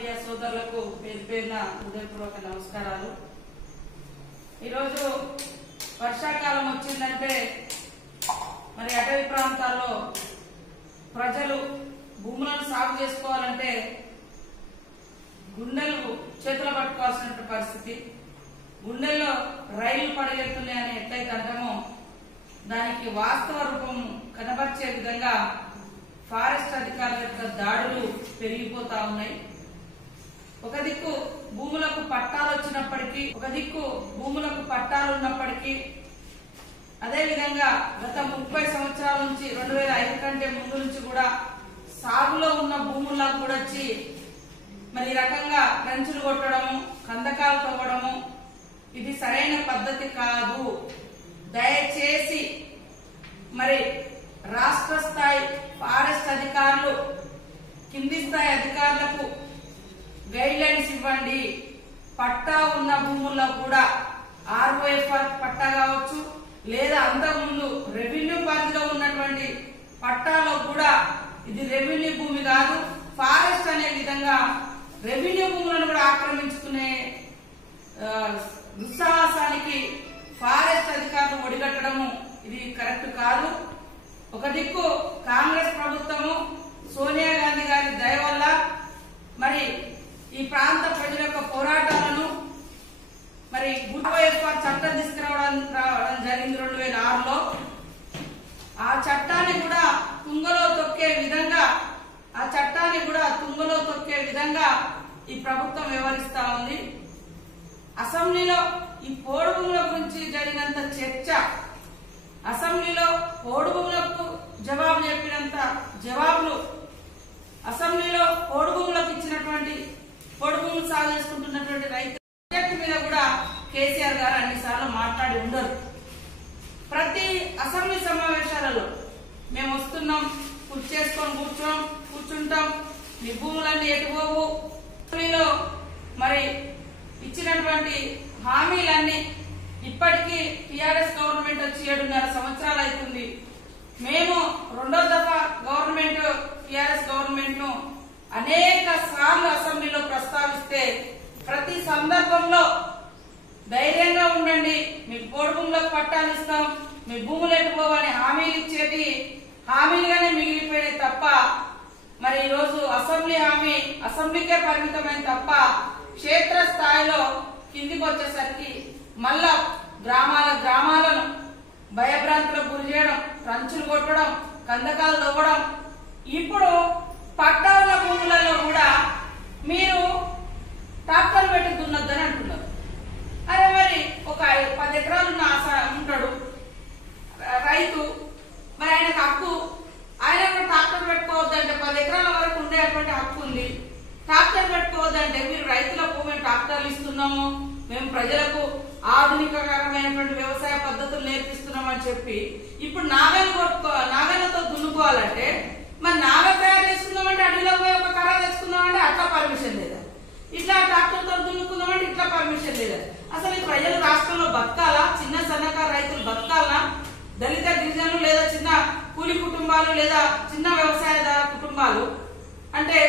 Media సోదరులకు పేరు పేరున హృదయపూర్వక నమస్కారాలు। ఈరోజు వర్షాకాలం వచ్చిందంటే మరి అటవీ ప్రాంతాల్లో ప్రజలు భూములను సాగు చేసుకోవాలంటే గుండెలు చేతులు పట్టుకోవాల్సిన పరిస్థితి, గుండెల్లో రైళ్లు పడగెడుతున్నాయని ఎట్లయితే అంటామో దానికి వాస్తవ రూపం కనబర్చే విధంగా ఫారెస్ట్ అధికారుల యొక్క దాడులు పెరిగిపోతా ఉన్నాయి। ఒక దిక్కు భూములకు పట్టాలు వచ్చినప్పటికీ, ఒక దిక్కు భూములకు పట్టాలు ఉన్నప్పటికీ, అదే విధంగా గత 30 సంవత్సరాల నుంచి 2005 కంటే ముందు నుంచి కూడా సాగులో ఉన్న భూములకు కూడా వచ్చి మరి ఈ రకంగా కంచులు కొట్టడము, కందకాలు తవ్వడము ఇది సరైన పద్ధతి కాదు। దయచేసి మరి రాష్ట్ర స్థాయి ఫారెస్ట్ అధికారులు కింది స్థాయి అధికారులకు గైడ్ లైన్స్ ఇవ్వండి। పట్టా ఉన్న భూముల్లో కూడా ROFR పట్టా కావచ్చు, లేదా అంతకుముందు రెవెన్యూ పరిధిలో ఉన్నటువంటి పట్టాలో కూడా ఇది రెవెన్యూ భూమి కాదు, ఫారెస్ట్ అనే విధంగా రెవెన్యూ భూములను కూడా ఆక్రమించుకునే దుస్సాహసానికి ఫారెస్ట్ అధికారులు ఒడిగట్టడము ఇది కరెక్ట్ కాదు। ఒక దిక్కు కాంగ్రెస్ ప్రభుత్వము సోనియా గాంధీ గారి దయ వల్ల మరి ఈ ప్రాంత ప్రజల యొక్క పోరాటాలను మరి ROFR చట్టం తీసుకురావడం జరిగింది 2006లో। ఆ చట్టాన్ని కూడా తుంగలో తొక్కే విధంగా ఈ ప్రభుత్వం వ్యవహరిస్తా ఉంది। అసెంబ్లీలో ఈ పోడు భూముల గురించి జరిగినంత చర్చ, అసెంబ్లీలో పోడు భూములకు జవాబు చెప్పినంత జవాబులు, అసెంబ్లీలో పోడు భూములకు ఇచ్చినటువంటి పోడు భూములు సాగు చేసుకుంటున్నటువంటి రైతు మీద కూడా కేసీఆర్ గారు అన్నిసార్లు మాట్లాడి ఉండరు। ప్రతి అసెంబ్లీ సమావేశాలలో మేము వస్తున్నాం, కూర్చుంటాం, మీ భూములన్నీ ఎటుపోవు, అసెంబ్లీలో మరి ఇచ్చినటువంటి హామీలన్నీ ఇప్పటికీ టిఆర్ఎస్ గవర్నమెంట్ వచ్చి 7.5 సంవత్సరాలు అవుతుంది। మేము రెండో దఫా గవర్నమెంట్ టిఆర్ఎస్ గవర్నమెంట్ ను అనేక సార్లు అసెంబ్లీలో ప్రస్తావిస్తే ప్రతి సందర్భంలో ధైర్యంగా ఉండండి, మీకు పోడు భూములకు పట్టాలు ఇస్తాం, మీ భూములు ఎట్టుకోవని హామీలు ఇచ్చేటి హామీలుగానే మిగిలిపోయినాయి తప్ప మరి ఈరోజు అసెంబ్లీకే పరిమితమైన తప్ప క్షేత్ర స్థాయిలో కిందికి వచ్చేసరికి మళ్ళా గ్రామాలను భయభ్రాంతులకు గురి చేయడం, రంచులు కొట్టడం, కందకాలు తవ్వడం, ఇప్పుడు పట్టా ఉన్న భూములలో కూడా మీరు ట్రాక్టర్ పెట్టి దున్నొద్దని అంటున్నారు। అరే మరి ఒక 10 ఎకరాలు ఉన్న ఉంటాడు రైతు, మరి ఆయనకు హక్కు, ఆయన ట్రాక్టర్ పెట్టుకోవద్దంటే 10 ఎకరాల వరకు ఉండేటువంటి హక్కు ఉంది। ట్రాక్టర్ పెట్టుకోవద్దంటే మీరు రైతులకు మేము ట్రాక్టర్లు ఇస్తున్నాము, మేము ఆధునికకరమైనటువంటి వ్యవసాయ పద్ధతులు నేర్పిస్తున్నామని చెప్పి ఇప్పుడు నాగలతో దున్నుకోవాలంటే మరి నాగలు తయారు చేసుకుందామంటే అడవిలో పోయి ఒక కర్ర తెచ్చుకుందామంటే అట్లా పర్మిషన్ లేదా, ఇట్లా ట్రాక్టర్తో దున్నుకుందామంటే ఇట్లా పర్మిషన్ లేదా। అసలు ఈ ప్రజలు రాష్ట్రంలో బతకాలా? చిన్న సన్నకారు రైతులు బతకాలా? దళిత గిరిజనులు లేదా చిన్న కూలి కుటుంబాలు లేదా చిన్న వ్యవసాయదార కుటుంబాలు అంటే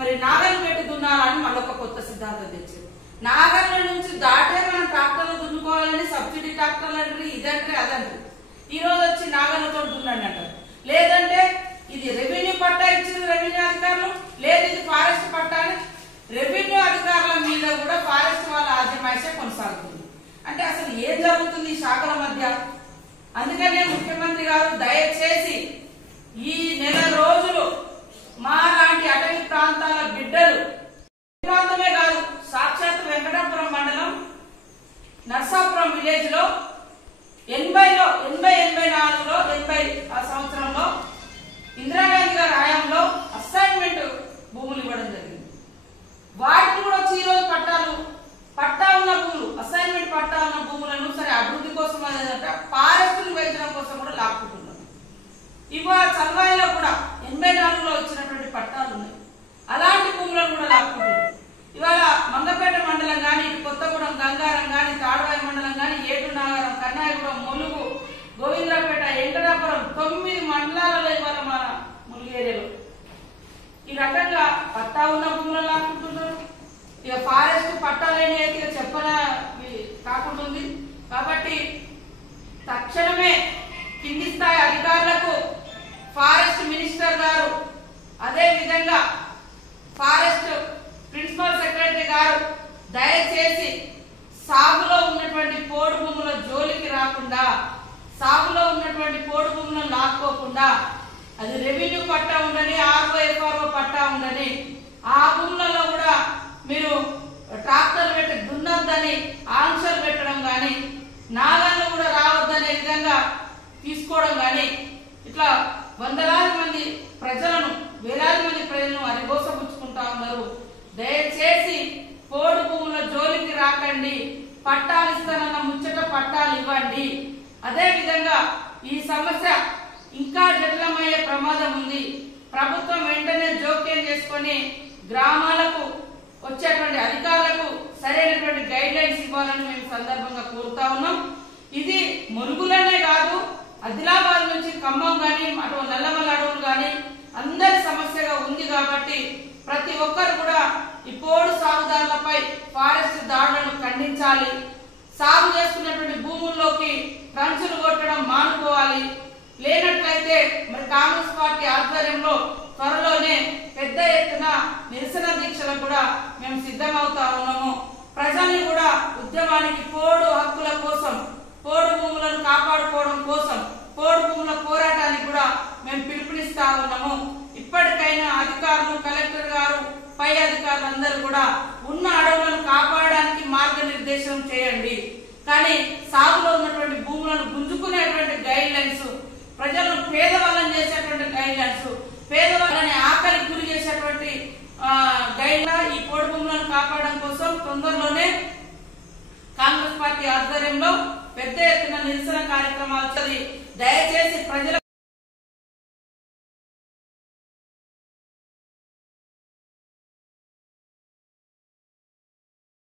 మరి నాగలు పెట్టి దున్నాలని మళ్ళొక కొత్త సిద్ధాంతం తెచ్చారు। నాగర్ల నుంచి దాటే మనం ట్రాక్టర్లు దున్నుకోవాలని సబ్సిడీ ట్రాక్టర్లు అంటే ఇదంటే అదంటే ఈ రోజు వచ్చి నాగర్లతో దున్నండి అంటారు। లేదంటే ఇది రెవెన్యూ పట్టా ఇచ్చింది రెవెన్యూ అధికారులు, లేదు ఇది ఫారెస్ట్ పట్టా అని రెవెన్యూ అధికారుల మీద కూడా ఫారెస్ట్ వాళ్ళ ఆజమాయిషే కొనసాగుతుంది। అంటే అసలు ఏం జరుగుతుంది ఈ శాఖల మధ్య? అందుకనే ముఖ్యమంత్రి గారు దయచేసి ఈ నెల రోజులు మా లాంటి అటవీ ప్రాంతాల బిడ్డలు, ప్రాంతమే కాదు సాక్షాత్ వెంకటాపురం మండలం నర్సాపురం విలేజ్ లో 80 సంవత్సరంలో ఇందిరాగాంధీ గారి హయాంలో అసైన్మెంట్ భూములు ఇవ్వడం జరిగింది। వాటిని కూడా వచ్చి ఈరోజు పట్టా ఉన్న భూములు, అసైన్మెంట్ పట్టా ఉన్న భూములను సరే అభివృద్ధి కోసం అనేదంటే ఫారెస్ట్ను పెంచడం కోసం కూడా లాక్కుంటున్నారు। ఇవాళ చల్వాయిలో కూడా 84లో ఇచ్చినటువంటి పట్టాలు ఉన్నాయి। అలాంటి చెప్పలేని అయితే చెప్పన కాకుండా ఉంది. కాబట్టి తక్షణమే కింది స్థాయి అధికారులకు ఫారెస్ట్ మినిస్టర్ గారు, అదే విధంగా ఫారెస్ట్ ప్రిన్సిపల్ సెక్రటరీ గారు దయచేసి సాగులో ఉన్నటువంటి పోడు భూముల జోలికి రాకుండా, సాగులో ఉన్నటువంటి పోడు భూములను లాక్కోకుండా, అది రెవెన్యూ పట్టా ఉండని, ఆర్ఓఎఫ్ఆర్ఓ పట్టా ఉండని, ఆ భూములలో కూడా మీరు ట్రాక్టర్ పెట్టి దున్నొద్దని ఆంక్షలు పెట్టడం కానీ, నాగళ్ళు కూడా రావద్దనే విధంగా తీసుకోవడం కానీ, ఇట్లా వందలాది మంది ప్రజలను, వేలాది మంది ప్రజలను అరిగోసపుచ్చుకుంటా ఉన్నారు. దయచేసి పోడు భూముల జోలికి రాకండి, పట్టాలు ఇస్తానన్న ముచ్చట పట్టాలు ఇవ్వండి. అదే విధంగా ఈ సమస్య ఇంకా జటిలమయ్యే ప్రమాదం ఉంది. ప్రభుత్వం వెంటనే జోక్యం చేసుకొని గ్రామాలకు వచ్చేటువంటి అధికారులకు సరైనటువంటి గైడ్ లైన్స్ ఇవ్వాలని మేము సందర్భంగా కోరుతా ఉన్నాం. ఇది మురుగులనే కాదు, ఆదిలాబాద్ నుంచి ఖమ్మం కానీ, అటు నల్లమల అడవులు కానీ అందరి సమస్యగా ఉంది. కాబట్టి ప్రతి ఒక్కరు కూడా ఈ పోడు సాగుదారులపై ఫారెస్ట్ దాడులను ఖండించాలి. సాగు చేసుకున్నటువంటి భూముల్లోకి ట్రంచులు కొట్టడం మానుకోవాలి. లేనట్లయితే మరి కాంగ్రెస్ పార్టీ ఆధ్వర్యంలో త్వరలోనే పెద్ద ఎత్తున నిరసన దీక్షలకు కూడా మేము సిద్ధమవుతా ఉన్నాము. ప్రజల్ని కూడా ఉద్యమానికి, పోడు హక్కుల కోసం, పోడు భూములను కాపాడుకోవడం కోసం, పోడు భూముల పోరాటానికి కూడా మేము పిలుపునిస్తా ఉన్నాము. ఇప్పటికైనా అధికారులు, కలెక్టర్ గారు, పై అధికారులందరూ కూడా ఉన్న అడవులను కాపాడడానికి మార్గనిర్దేశం చేయండి. కానీ సాగులో ఉన్నటువంటి భూములను గుంజుకునేటువంటి గైడ్ లైన్స్, ప్రజలను పేదవాళ్ళని చేసేటువంటి గైడ్ లైన్స్, పేదవాళ్ళని ఆకలికి గురి చేసేటువంటి గైడ్, ఈ పోడు భూములను కాపాడడం కోసం తొందరలోనే కాంగ్రెస్ పార్టీ ఆధ్వర్యంలో పెద్ద ఎత్తున నిరసన కార్యక్రమాలు దయచేసి ప్రజల